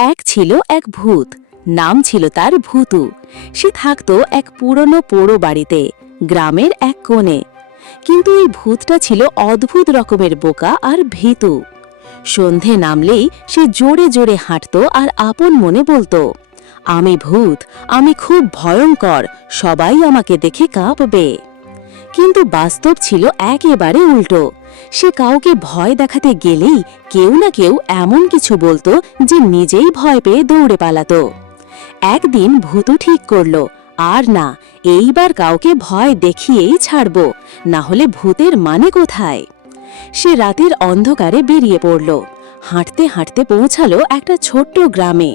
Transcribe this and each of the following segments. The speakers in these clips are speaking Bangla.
এক ছিল এক ভূত, নাম ছিল তার ভূতু। সে থাকত এক পুরনো পোড়ো বাড়িতে, গ্রামের এক কোণে। কিন্তু এই ভূতটা ছিল অদ্ভুত রকমের বোকা আর ভীতু। সন্ধে নামলেই সে জোরে জোরে হাঁটত আর আপন মনে বলতো, আমি ভূত, আমি খুব ভয়ঙ্কর, সবাই আমাকে দেখে কাঁপবে। কিন্তু বাস্তব ছিল একেবারে উল্টো। সে কাউকে ভয় দেখাতে গেলেই কেউ না কেউ এমন কিছু বলতো যে নিজেই ভয় পেয়ে দৌড়ে পালাতো। একদিন ভূতু ঠিক করল, আর না, এইবার কাউকে ভয় দেখিয়েই ছাড়ব, না হলে ভূতের মানে কোথায়। সে রাতের অন্ধকারে বেরিয়ে পড়ল। হাঁটতে হাঁটতে পৌঁছালো একটা ছোট্ট গ্রামে।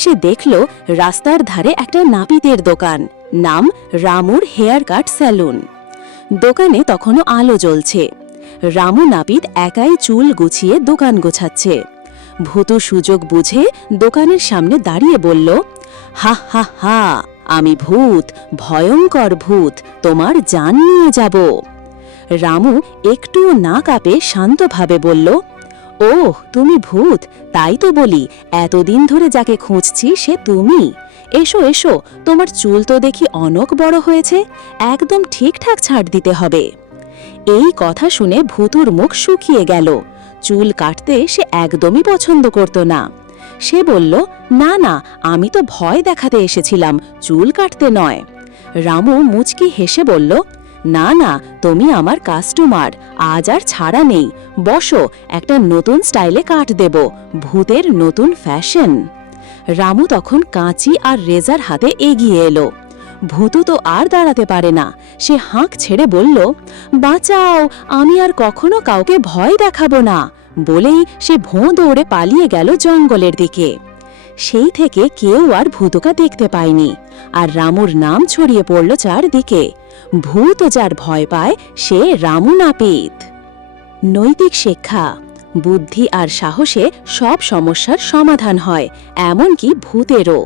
সে দেখল রাস্তার ধারে একটা নাপিতের দোকান, নাম রামুর হেয়ার কাট স্যালুন। দোকানে তখনও আলো জ্বলছে। রামু নাপিত একাই চুল গুছিয়ে দোকান গোছাচ্ছে। ভূতু সুযোগ বুঝে দোকানের সামনে দাঁড়িয়ে বলল, হা হা হা, আমি ভূত, ভয়ঙ্কর ভূত, তোমার জান নিয়ে যাব। রামু একটুও না কাঁপে শান্তভাবে বলল, ওহ, তুমি ভূত, তাই তো বলি, এতদিন ধরে যাকে খুঁজছি সে তুমি। এসো এসো, তোমার চুল তো দেখি অনেক বড় হয়েছে, একদম ঠিকঠাক ছাড় দিতে হবে। এই কথা শুনে ভূতুর মুখ শুকিয়ে গেল। চুল কাটতে সে একদমই পছন্দ করত না। সে বলল, না না, আমি তো ভয় দেখাতে এসেছিলাম, চুল কাটতে নয়। রামু মুচকি হেসে বলল, না না, তুমি আমার কাস্টমার, আজ আর ছাড়া নেই, বসো, একটা নতুন স্টাইলে কাট দেব, ভূতের নতুন ফ্যাশন। রামু তখন কাঁচি আর রেজার হাতে এগিয়ে এলো। ভূতু তো আর দাঁড়াতে পারে না। সে হাঁক ছেড়ে বলল, বাঁচাও, আমি আর কখনো কাউকে ভয় দেখাবো না, বলেই সে ভোঁ দৌড়ে পালিয়ে গেল জঙ্গলের দিকে। সেই থেকে কেউ আর ভূতুকা দেখতে পায়নি, আর রামুর নাম ছড়িয়ে পড়ল চারদিকে। ভূত যার ভয় পায় সে রামু নাপিত। নৈতিক শিক্ষা: বুদ্ধি আর সাহসে সব সমস্যার সমাধান হয়, এমনকি ভূতেরও।